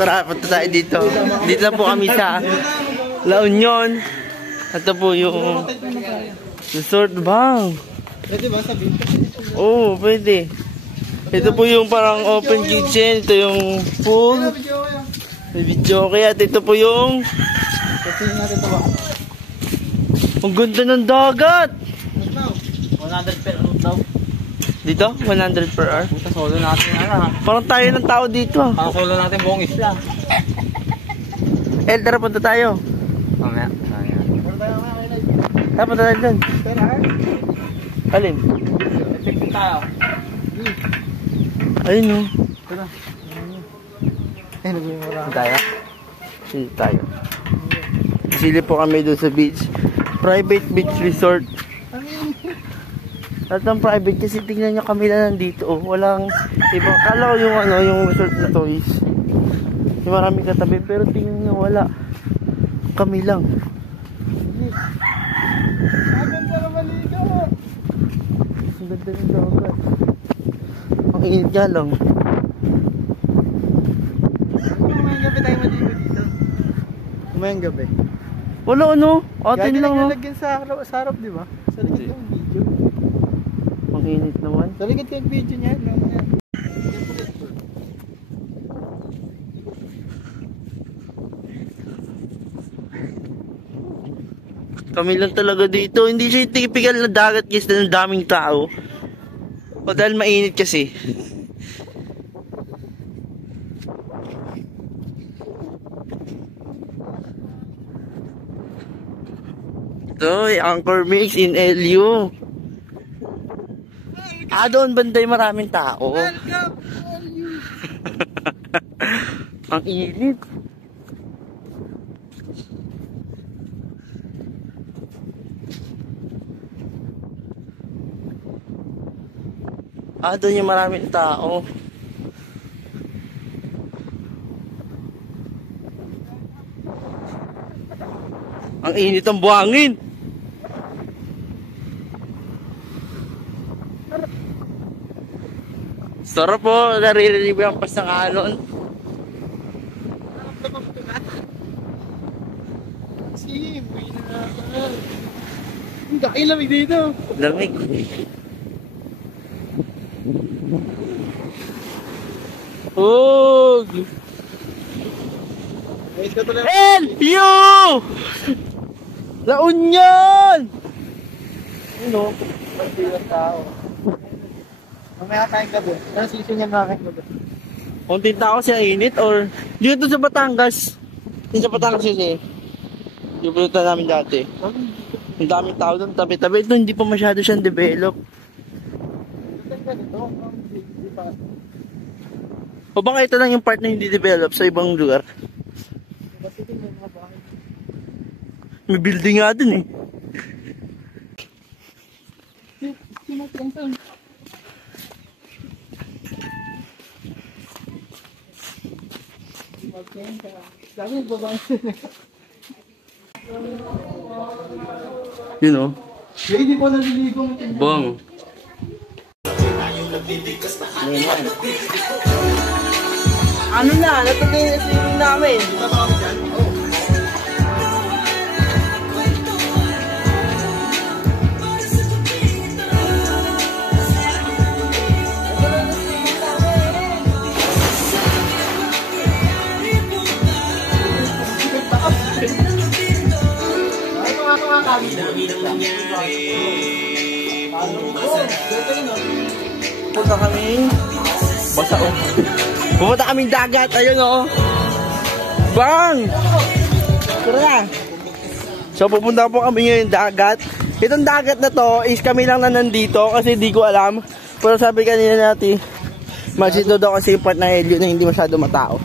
tara, punta tayo dito. Dito na po kami sa La Union. Ito po yung resort bang. Pwede ba sabihin? Oo, pwede. Ito po yung parang open kitchen. Ito yung pool. May video kaya. At ito po yung ang ganda ng dagat. 100 per hour daw. Dito? 100 per hour? Puta, solo natin Parang tayo ng tao dito. Parang solo natin buong isla. Tara, punta tayo. Mamaya. Tara, punta tayo dun. Alin? Check tayo. Ayun o. Tara. Eh, nagmumura. Tayo? Hindi tayo. Silip po kami doon sa beach. Private beach resort. At ang private kasi tingnan nyo kami na nandito. Oh, walang ibang. Kala ko yung yung resort na to is yung maraming katabi. Pero tingnan nyo wala. Kami lang. Ang ganda ng dagat. Ang init nga lang. Umayang gabi tayo maligo dito. Umayang gabi. Wala ano? Atin lang oh. Lagyan sa harap, di ba? Sa likod yung video. Ang init naman. Sa likod yung video niya. Kami lang talaga dito. Hindi siya yung typical na dagat guys na ng daming tao. O dahil mainit kasi. Ito, Anchor Mix in LU. Doon banday maraming tao. Ang init. Doon yung maraming tao. Ang init ng buhangin. Sarap po, naririnig ang pasanganon. Sige, buhay na naman. Ang daki lamig dito. Lamig. Hug! LU! La Union! Ano? Pwede yung tao. Mamaya tayong gabi. Nasising yan namin gabi. Kunting tao siya init or dito sa Batangas. Dito sa Batangas kasi. Yung pumunta namin dati. Ang daming tao doon tabi-tabi. Ito hindi pa masyado siyang develop. O baka ito lang yung part na hindi develop sa ibang lugar? May building nga dun eh. You know? Hindi po naliligo. Bong. Ano na? Natuloy na swimming namin. Punta kami basa o. Pupunta kaming dagat. Ayun o. Bang! Tara na. So pupunta po kami ngayon dagat. Itong dagat na to is kami lang na nandito kasi di ko alam. Pero sabi kanina natin masito daw kasi yung part na Helio na hindi masyado matao.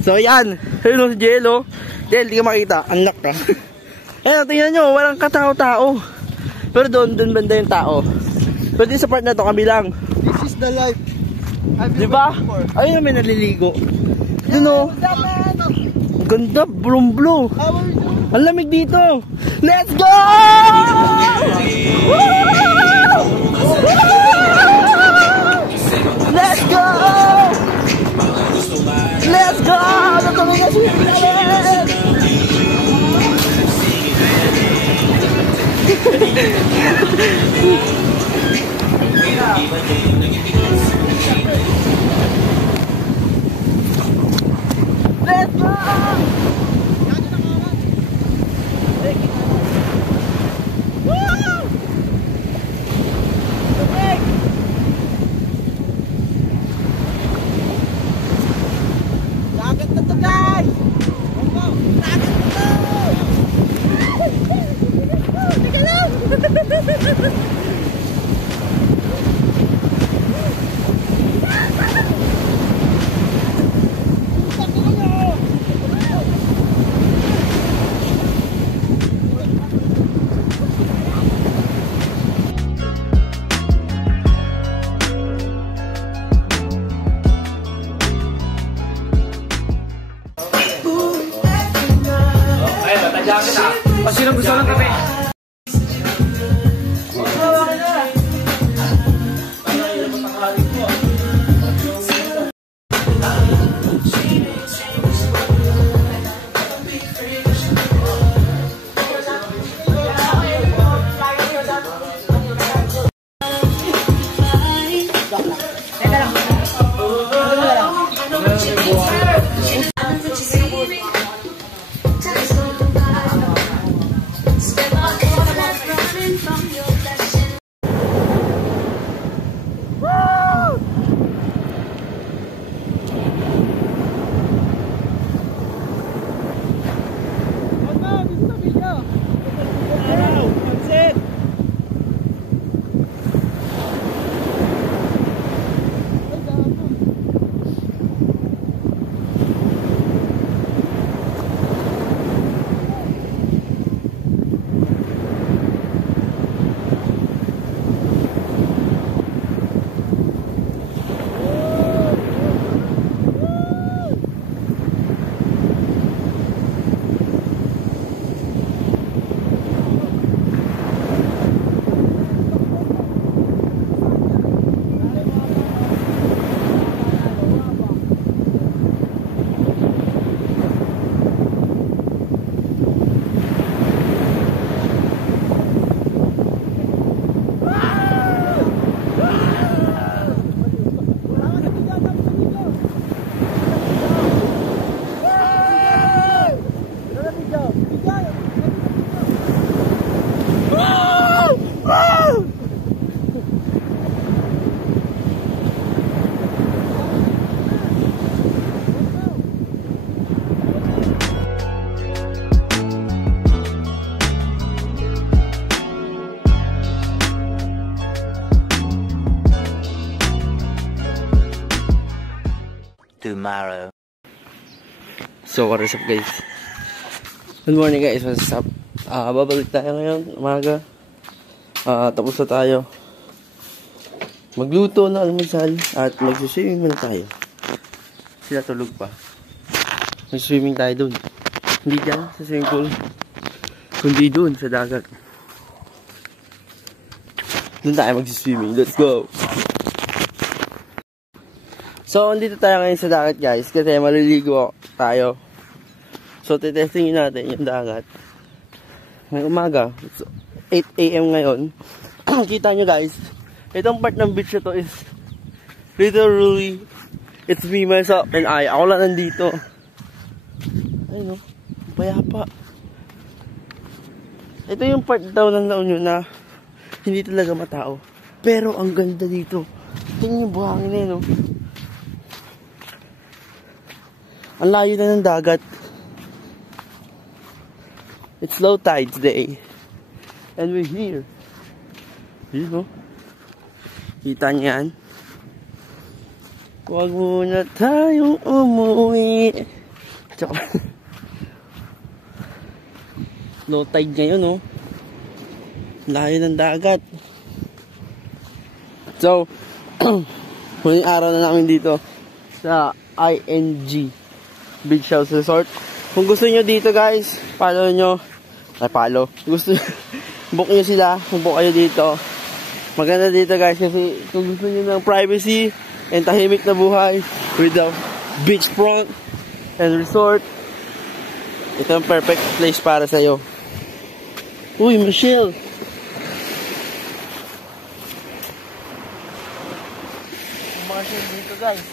So yan. Ayun o si Jello. Del, di ka makita. Unlock ka. Ayun, tingnan nyo. Walang katao-tao. Pero doon banda yung tao. Pero din sa part na to kami lang. This is the life. Diba? Ayun may naliligo. Yun o. Ganda, blue. Ang lamig dito. Let's go! Woo! Woo! Let's go! Let's go! Natuloy na swimming namin! Let's go! Dagat na to, guys! Dagat na to! Teka lang! Sino gusto ng kape? Tomorrow. So, what is up, guys? Good morning, guys. What's up? Babalik tayo ngayon, umaga. Tapos na tayo magluto na almusal at mag-swimming muna tayo. Sila tulog pa. Mag-swimming tayo dun. Hindi dyan sa swimming pool, kundi dun sa dagat. Dun tayo mag-swimming. Let's go! So, andito tayo ngayon sa dagat, guys, kasi maliligo tayo. So, titestingin natin yung dagat. Ngayong umaga, so, 8 AM ngayon. Kita nyo, guys, itong part ng beach na to is literally, it's me, myself, and I. Ako lang nandito. Ayun, no? Payapa. Ito yung part daw ng La Union na hindi talaga matao. Pero, ang ganda dito. Tingnan yung buhangin na yun, no? Ang layo na ng dagat. It's low tide today. And we're here. You know? Kita niyo yan? Huwag muna tayong umuwi. Tsaka, low tide ngayon, no? Layo ng dagat. So, huling araw na namin dito sa ING Beach House Resort. Kung gusto nyo dito, guys, follow nyo. Ay, follow. Gusto nyo, book nyo sila. Kung book kayo dito. Maganda dito, guys, kasi kung gusto nyo ng privacy and tahimik na buhay without beachfront and resort. Ito ang perfect place para sa'yo. Uy, Michelle! Marshall dito, guys.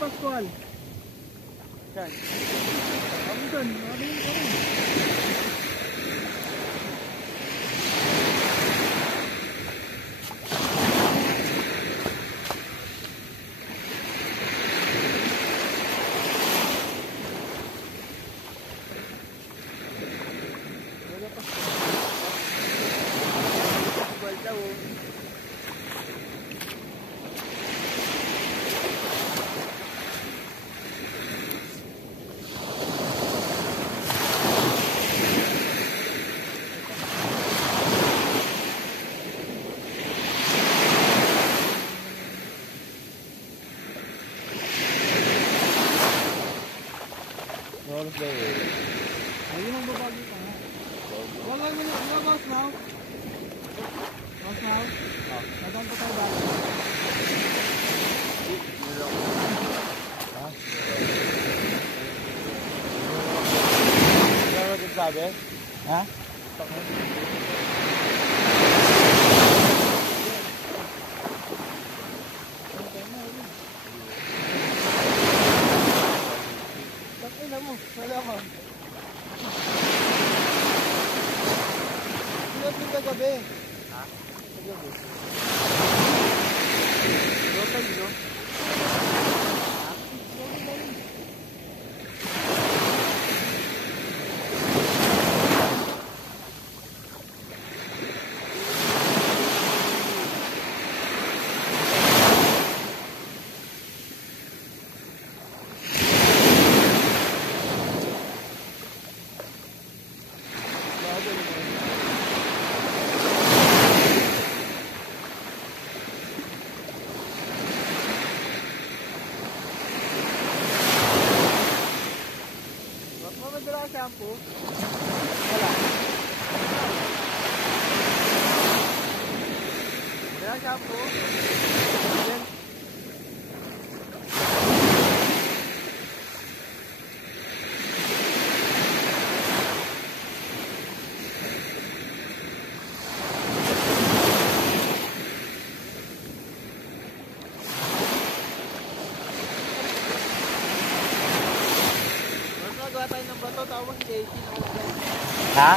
Pascual. Yan. Kami doon. Kami. Pascual daw. Oras daw eh. Ayun ang babagi pa nga. Wala mo na. Wala boss now. Boss now. Nadaan pa tayo dati. Ha? Ano ba sabi? Ha? Wala ko. Sino kagabi? Ha? Kagabi. Local, no? shampoo? Wala. Wala shampoo? Yan. Mas nagawa tayo ng bato tapos si 18 nakalagay. Ha?